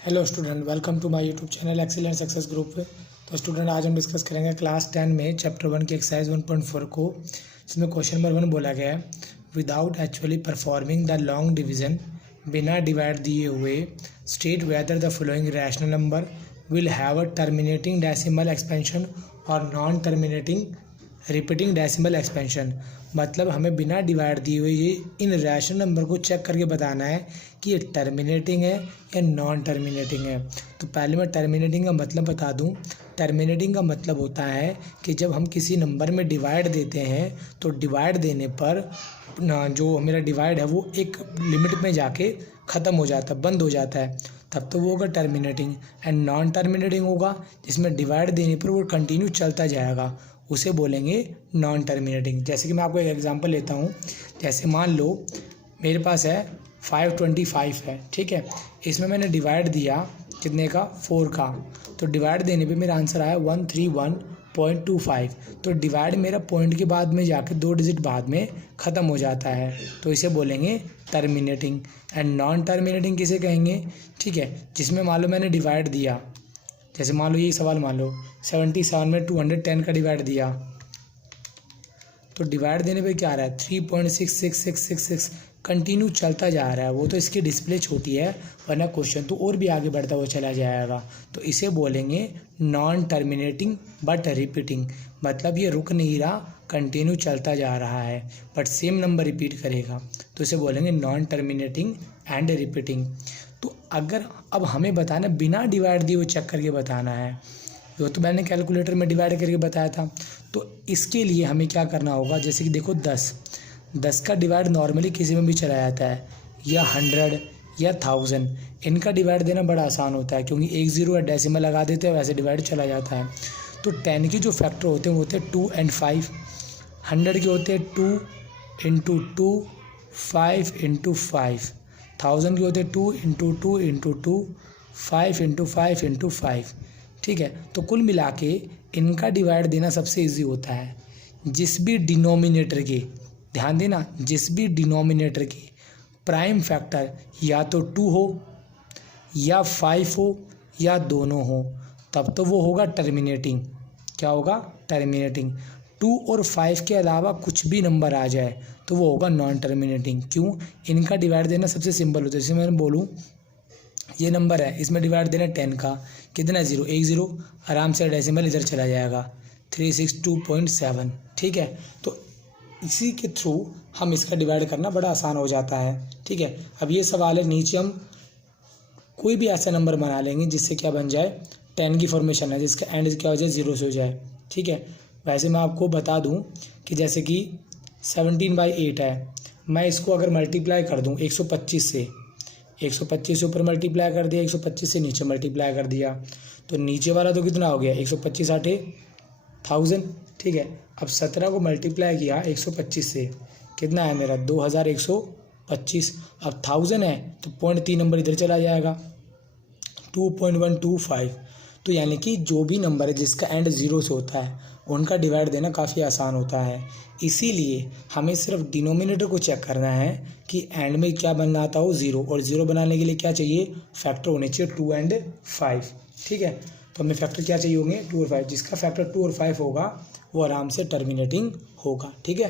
Hello student, welcome to my YouTube channel excellent success group. तो student, आज हम discuss करेंगे क्लास 10 में चैप्टर 1 की एक्सरसाइज 1.4 को, जिसमें क्वेश्चन नंबर 1 बोला गया है, without actually performing the long division, बिना डिवाइड दिए हुए state whether the following rational number will have a terminating decimal expansion और non terminating repeating decimal expansion. मतलब हमें बिना डिवाइड दिए हुए ये इन रैशनल नंबर को चेक करके बताना है कि ये टर्मिनेटिंग है या नॉन टर्मिनेटिंग है। तो पहले मैं टर्मिनेटिंग का मतलब बता दूं। टर्मिनेटिंग का मतलब होता है कि जब हम किसी नंबर में डिवाइड देते हैं तो डिवाइड देने पर जो मेरा डिवाइड है वो एक लिमिट में जाके ख़त्म हो जाता है, बंद हो जाता है, तब तो वो होगा टर्मिनेटिंग। एंड नॉन टर्मिनेटिंग होगा जिसमें डिवाइड देने पर वो कंटिन्यू चलता जाएगा, उसे बोलेंगे नॉन टर्मिनेटिंग। जैसे कि मैं आपको एक एग्जांपल लेता हूँ। जैसे मान लो मेरे पास है 525 है, ठीक है। इसमें मैंने डिवाइड दिया कितने का, 4 का। तो डिवाइड देने पे मेरा आंसर आया 131.25। तो डिवाइड मेरा पॉइंट के बाद में जाके 2 डिजिट बाद में ख़त्म हो जाता है, तो इसे बोलेंगे टर्मिनेटिंग। एंड नॉन टर्मिनेटिंग किसे कहेंगे, ठीक है, जिसमें मान लो मैंने डिवाइड दिया, जैसे मान लो ये सवाल मान लो 77 में 210 का डिवाइड दिया, तो डिवाइड देने पे क्या आ रहा है 3.66666 कंटिन्यू चलता जा रहा है। वो तो इसकी डिस्प्ले छोटी है, वरना क्वेश्चन तो और भी आगे बढ़ता हुआ चला जाएगा। तो इसे बोलेंगे नॉन टर्मिनेटिंग बट रिपीटिंग। मतलब ये रुक नहीं रहा, कंटिन्यू चलता जा रहा है, बट सेम नंबर रिपीट करेगा, तो इसे बोलेंगे नॉन टर्मिनेटिंग एंड रिपीटिंग। तो अगर अब हमें बताना बिना डिवाइड दिए वो चेक करके बताना है, वो तो मैंने कैलकुलेटर में डिवाइड करके बताया था। तो इसके लिए हमें क्या करना होगा, जैसे कि देखो 10 का डिवाइड नॉर्मली किसी में भी चला जाता है, या 100 या 1000। इनका डिवाइड देना बड़ा आसान होता है, क्योंकि 1 0 या डेसिमल लगा देते हैं, वैसे डिवाइड चला जाता है। तो 10 के जो फैक्टर होते हैं वो होते हैं 2 और 5। 100 के होते हैं 2 × 2, 5 × 5। 1000 के होते हैं 2 × 2 × 2, 5 × 5 × 5। ठीक है। तो कुल मिला के इनका डिवाइड देना सबसे इजी होता है। जिस भी डिनोमिनेटर के, ध्यान देना, जिस भी डिनोमिनेटर के प्राइम फैक्टर या तो 2 हो या 5 हो या दोनों हो, तब तो वो होगा टर्मिनेटिंग। क्या होगा, टर्मिनेटिंग। 2 और 5 के अलावा कुछ भी नंबर आ जाए तो वो होगा नॉन टर्मिनेटिंग। क्यों, इनका डिवाइड देना सबसे सिंपल होता है। जैसे मैं बोलूँ ये नंबर है, इसमें डिवाइड देना 10 का, कितना 0, 1 0, आराम से डेसिमल इधर चला जाएगा 362.7। ठीक है। तो इसी के थ्रू हम इसका डिवाइड करना बड़ा आसान हो जाता है। ठीक है। अब ये सवाल है, नीचे हम कोई भी ऐसा नंबर बना लेंगे जिससे क्या बन जाए, 10 की फॉर्मेशन है, जिसका एंड क्या हो जाए 0 से हो जाए। ठीक है। वैसे मैं आपको बता दूं कि जैसे कि 17/8 है, मैं इसको अगर मल्टीप्लाई कर दूं 125 से, 125 से ऊपर मल्टीप्लाई कर दिया, 125 से नीचे मल्टीप्लाई कर दिया, तो नीचे वाला तो कितना हो गया 125 8 1000। ठीक है। अब 17 को मल्टीप्लाई किया 125 से, कितना है मेरा 2125। अब 1000 है तो 0.3 नंबर इधर चला जाएगा 2.125। तो यानी कि जो भी नंबर है जिसका एंड 0 से होता है उनका डिवाइड देना काफ़ी आसान होता है। इसीलिए हमें सिर्फ डिनोमिनेटर को चेक करना है कि एंड में क्या बनना आता हो 0, और 0 बनाने के लिए क्या चाहिए, फैक्टर होने चाहिए 2 और 5। ठीक है। तो हमें फैक्टर क्या चाहिए होंगे 2 और 5। जिसका फैक्टर 2 और 5 होगा वो आराम से टर्मिनेटिंग होगा। ठीक है।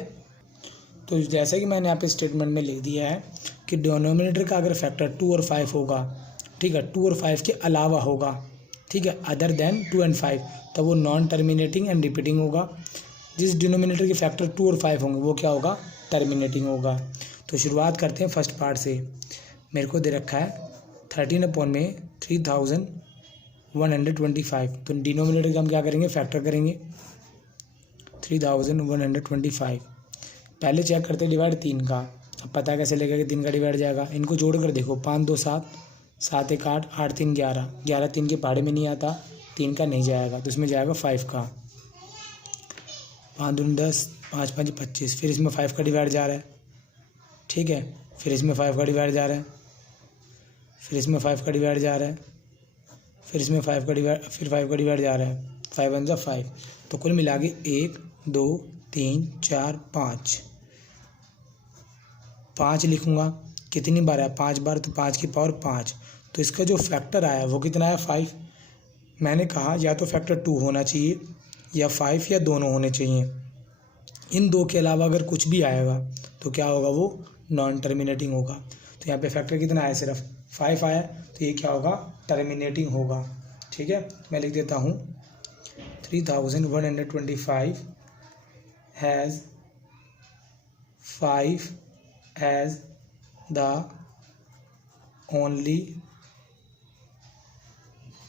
तो जैसा कि मैंने यहाँ पे स्टेटमेंट में लिख दिया है कि डिनोमिनेटर का अगर फैक्टर 2 और 5 होगा, ठीक है, 2 और 5 के अलावा होगा, ठीक है, अदर देन 2 और 5, तब वो नॉन टर्मिनेटिंग एंड रिपीटिंग होगा। जिस डिनोमिनेटर के फैक्टर 2 और 5 होंगे वो क्या होगा, टर्मिनेटिंग होगा। तो शुरुआत करते हैं फर्स्ट पार्ट से। मेरे को दे रखा है 13/3125। तो डिनोमिनेटर का हम क्या करेंगे, फैक्टर करेंगे 3125। पहले चेक करते हैं डिवाइड 3 का। अब पता कैसे लगेगा कि 3 का डिवाइड जाएगा, इनको जोड़ कर देखो, 5 2 7, 7 1 8, 8 3 11, 11 3 के पहाड़े में नहीं आता, 3 का नहीं जाएगा, तो इसमें जाएगा 5 का, 5 दूनी 10, 5 5 25। फिर इसमें 5 का डिवाइड जा रहा है, ठीक है, फिर इसमें 5 का डिवाइड जा रहा है, फिर इसमें 5 का डिवाइड जा रहा है, फिर इसमें 5 का डिवाइड, फिर 5 का डिवाइड जा रहा है, 5 1 5। तो कुल मिला के 1 2 3 4 5 लिखूँगा। कितनी बार है, 5 बार, तो 5 की पावर 5। तो इसका जो फैक्टर आया वो कितना आया 5। मैंने कहा या तो फैक्टर 2 होना चाहिए या 5 या दोनों होने चाहिए। इन दो के अलावा अगर कुछ भी आएगा तो क्या होगा, वो नॉन टर्मिनेटिंग होगा। तो यहाँ पे फैक्टर कितना आया, सिर्फ 5 आया, तो ये क्या होगा, टर्मिनेटिंग होगा। ठीक है, मैं लिख देता हूँ 3125 has 5 as the only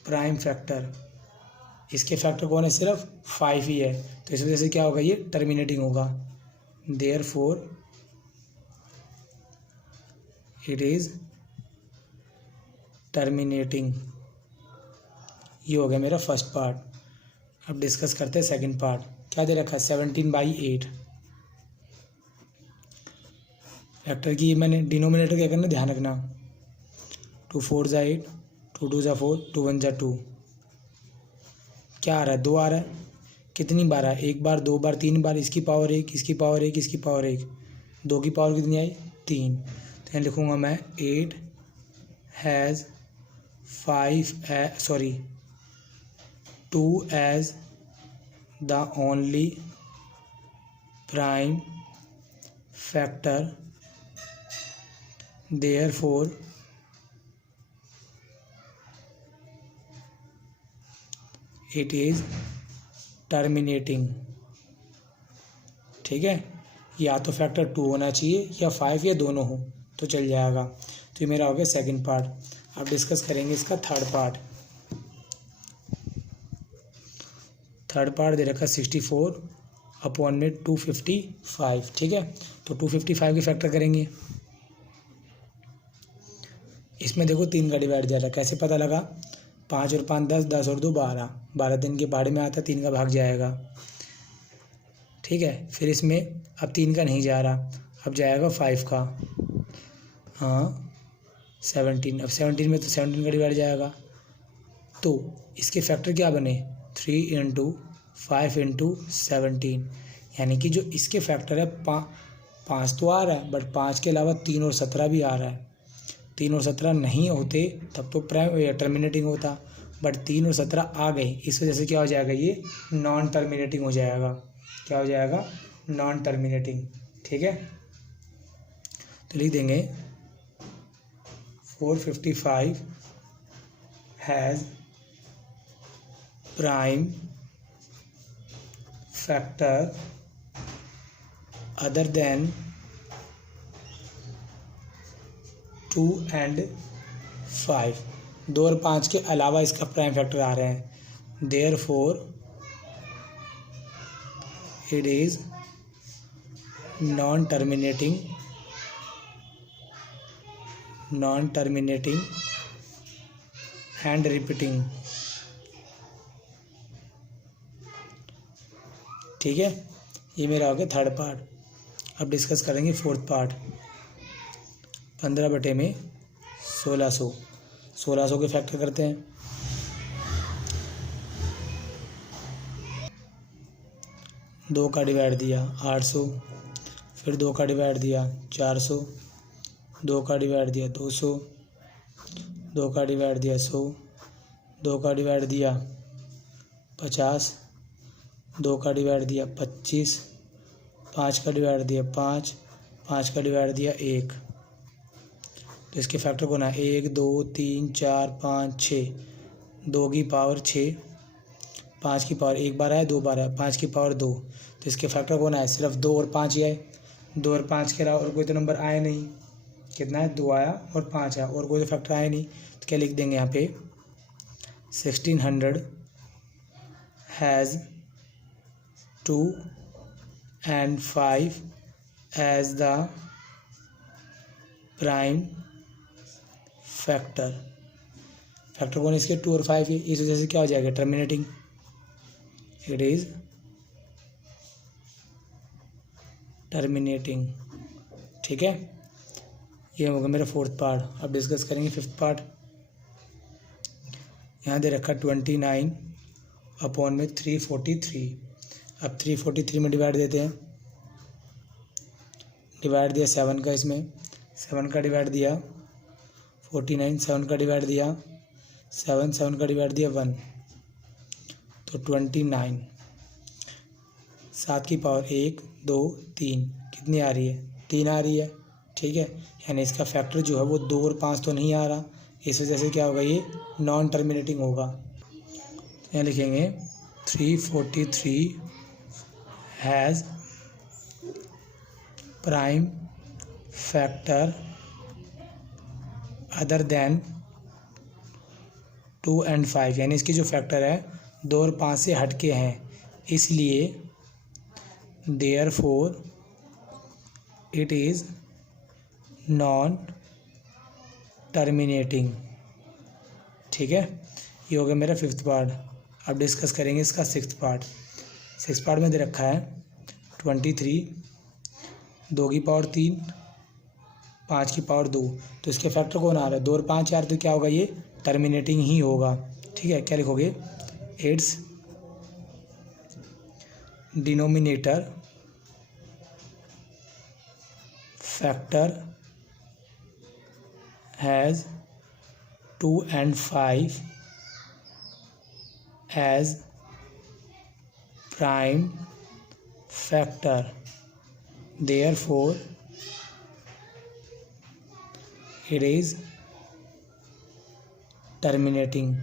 prime factor. इसके फैक्टर कौन है, सिर्फ 5 ही है, तो इस वजह से क्या होगा, ये टर्मिनेटिंग होगा। Therefore it is terminating. ये हो गया मेरा फर्स्ट पार्ट। अब डिस्कस करते हैं सेकंड पार्ट। क्या दे रखा है, 17/8। फैक्टर की मैंने डिनोमिनेटर क्या करना, ध्यान रखना, 2 4 ज़ा 8, 2 2 ज़ा 4, 2 1 ज़ा 2। क्या आ रहा है, 2 आ रहा है। कितनी बार है, 1 बार 2 बार 3 बार, इसकी पावर 1, इसकी पावर 1, इसकी पावर 1, 2 की पावर कितनी आई, 3। तो यहाँ लिखूँगा मैं 8 has 2 as the only prime factor, therefore it is terminating. ठीक है, या तो फैक्टर 2 होना चाहिए या 5 या दोनों हो तो चल जाएगा। तो ये मेरा हो गया सेकंड पार्ट। अब डिस्कस करेंगे इसका थर्ड पार्ट। थर्ड पार्ट दे रखा 64/255। ठीक है, तो 255 के फैक्टर करेंगे। इसमें देखो 3 का डिवाइड दिया था, कैसे पता लगा, 5 और 5 10, 10 और 2 12, 12 दिन के पहाड़े में आता, 3 का भाग जाएगा। ठीक है, फिर इसमें अब 3 का नहीं जा रहा, अब जाएगा 5 का, हाँ 17। अब 17 में तो 17 का डिवाइड जाएगा, तो इसके फैक्टर क्या बने, 3 × 5 × 17। यानी कि जो इसके फैक्टर है 5 तो आ रहा है, बट 5 के अलावा 3 और 17 भी आ रहा है। 3 और 17 नहीं होते तब तो प्राइम टर्मिनेटिंग होता, बट 3 और 17 आ गए, इस वजह से क्या हो जाएगा, ये नॉन टर्मिनेटिंग हो जाएगा। क्या हो जाएगा, नॉन टर्मिनेटिंग। ठीक है, तो लिख देंगे 455 has prime factor other than 2 and 5। 2 और 5 के अलावा इसका प्राइम फैक्टर आ रहे हैं। Therefore it is non terminating and repeating. ठीक है, ये मेरा हो गया थर्ड पार्ट। अब डिस्कस करेंगे फोर्थ पार्ट। 15 में 1600, 1600 के फैक्टर करते हैं। 2 का डिवाइड दिया 800, फिर 2 का डिवाइड दिया 400, 2 का डिवाइड दिया 200, 2 का डिवाइड दिया 100, 2 का डिवाइड दिया 50, 2 का डिवाइड दिया 25, 5 का डिवाइड दिया 5, 5 का डिवाइड दिया 1। तो इसके फैक्टर कौन है, 1 2 3 4 5 6, 2 की पावर 6, 5 की पावर 1 बार है, 2 बार है, 5 की पावर 2। तो इसके फैक्टर कौन है, सिर्फ 2 और 5 ही आए। 2 और 5 के अलावा और कोई तो नंबर आया नहीं। कितना है, 2 आया और 5 आया, और कोई तो फैक्टर आया नहीं। तो क्या लिख देंगे यहाँ पे, 1600 has 2 and 5 as the prime factor. Factor कौन है इसके, 2 और 5 है, इस वजह से क्या हो जाएगा, टर्मिनेटिंग। It is terminating. ठीक है, ये होगा मेरा फोर्थ पार्ट। अब डिस्कस करेंगे फिफ्थ पार्ट। यहाँ दे रखा 29/343। अब 343 में डिवाइड देते हैं। डिवाइड दिया 7 का, इसमें 7 का डिवाइड दिया 49, 7 का डिवाइड दिया 7, 7 का डिवाइड दिया 1, तो 29। 7 की पावर 1 2 3 कितनी आ रही है? 3 आ रही है, ठीक है। यानी इसका फैक्टर जो है वो 2 और 5 तो नहीं आ रहा, इस वजह से क्या होगा, ये नॉन टर्मिनेटिंग होगा। यहाँ लिखेंगे 343 has prime factor other than 2 and 5, यानी इसकी जो फैक्टर है 2 और 5 से हटके हैं, इसलिए therefore it is non terminating, ठीक है। ये हो गया मेरा 5th पार्ट। अब डिस्कस करेंगे इसका 6th पार्ट। 6th पार्ट में दे रखा है 23, 2 की पावर 3, 5 की पावर 2, तो इसके फैक्टर कौन आ रहा है? 2 और 5 यार, तो क्या होगा, ये टर्मिनेटिंग ही होगा, ठीक है। क्या लिखोगे? It's denominator factor has 2 and 5 as prime factor, therefore it is terminating,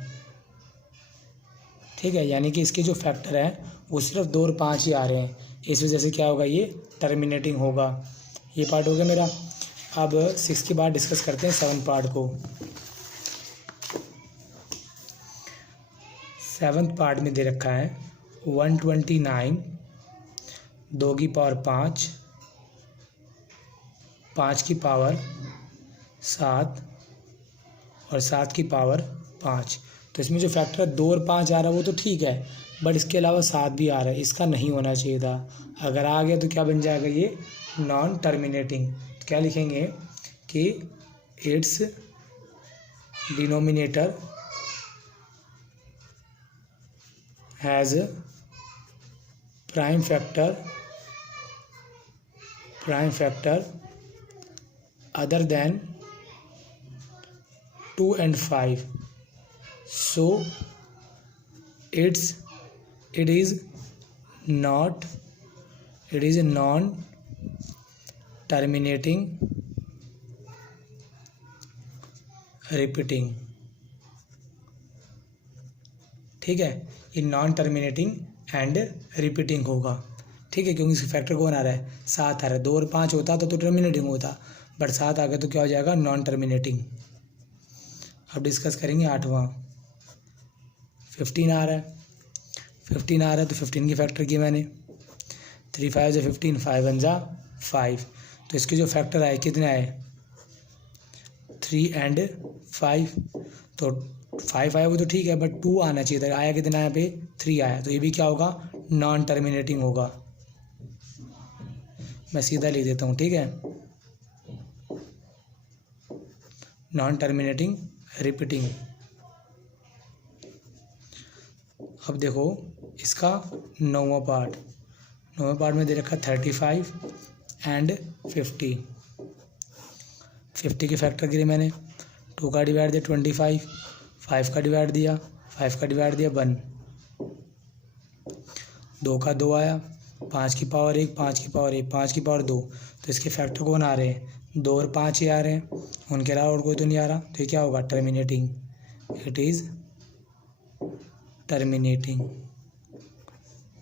ठीक है। यानी कि इसके जो फैक्टर है वो सिर्फ 2 और 5 ही आ रहे हैं, इस वजह से क्या होगा, ये टर्मिनेटिंग होगा। ये पार्ट हो गया मेरा। अब 6 के बाद डिस्कस करते हैं 7 पार्ट को। 7th पार्ट में दे रखा है 129, 2 की पावर 5, 5 की पावर 7 और 7 की पावर 5। तो इसमें जो फैक्टर 2 और 5 आ रहा है वो तो ठीक है, बट इसके अलावा 7 भी आ रहा है, इसका नहीं होना चाहिए था। अगर आ गया तो क्या बन जाएगा, ये नॉन टर्मिनेटिंग। तो क्या लिखेंगे कि it's denominator has prime factor other than 2 and 5, so it is non terminating repeating, ठीक है। ये नॉन टर्मिनेटिंग एंड रिपीटिंग होगा, ठीक है, क्योंकि इसका फैक्टर कौन आ रहा है, 7 आ रहा है। 2 और 5 होता तो टर्मिनेटिंग होता, बट 7 आ गया तो क्या हो जाएगा, नॉन टर्मिनेटिंग। अब डिस्कस करेंगे 8वां। 15 आ रहा है, 15 आ रहा है तो 15 की फैक्टर की मैंने 3 5 जा 15, 5 1 जा 5, तो इसके जो फैक्टर आए कितने आए, 3 and 5। तो 5 आया वो तो ठीक है, बट 2 आना चाहिए था, आया कितना यहाँ पे, 3 आया, तो ये भी क्या होगा, नॉन टर्मिनेटिंग होगा। मैं सीधा लिख देता हूँ, ठीक है, नॉन टर्मिनेटिंग रिपीटिंग। अब देखो इसका 9वां पार्ट। 9वें पार्ट में दे रखा 35 and 50। 50 के फैक्टर गिरे मैंने, 2 का डिवाइड दिया 25, 5 का डिवाइड दिया 5 का डिवाइड दिया 1, 2 का 2 आया, 5 की पावर 1, 5 की पावर 1, 5 की पावर 2, तो इसके फैक्टर कौन आ रहे हैं, 2 और 5 ही आ रहे हैं, उनके अलावा और कोई तो नहीं आ रहा, तो ये क्या होगा, टर्मिनेटिंग। इट इज़ टर्मिनेटिंग,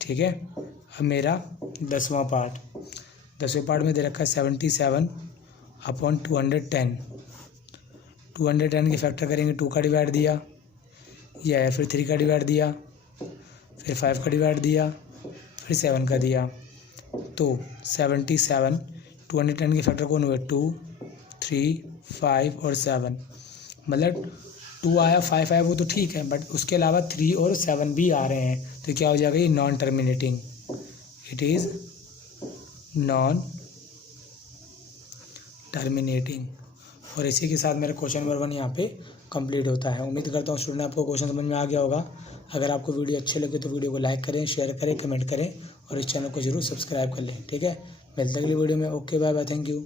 ठीक है। अब मेरा 10वां पार्ट। 10वें पार्ट में दे रखा है 77 अपॉन 210। 210 के फैक्टर करेंगे, 2 का डिवाइड दिया, यह है, फिर 3 का डिवाइड दिया, फिर 5 का डिवाइड दिया, फिर 7 का दिया, तो 77। 210 के फैक्टर कौन हुए, 2 3 5 और 7, मतलब 2 आया 5 आया वो तो ठीक है, बट उसके अलावा 3 और 7 भी आ रहे हैं, तो क्या हो जाएगा, ये non terminating. It is non terminating. और इसी के साथ मेरा क्वेश्चन नंबर 1 यहाँ पे कंप्लीट होता है। उम्मीद करता हूँ स्टूडेंट आपको क्वेश्चन समझ में आ गया होगा। अगर आपको वीडियो अच्छे लगे तो वीडियो को लाइक करें, शेयर करें, कमेंट करें और इस चैनल को जरूर सब्सक्राइब कर लें, ठीक है। मिलते हैं अगली वीडियो में। Okay, bye bye, thank you.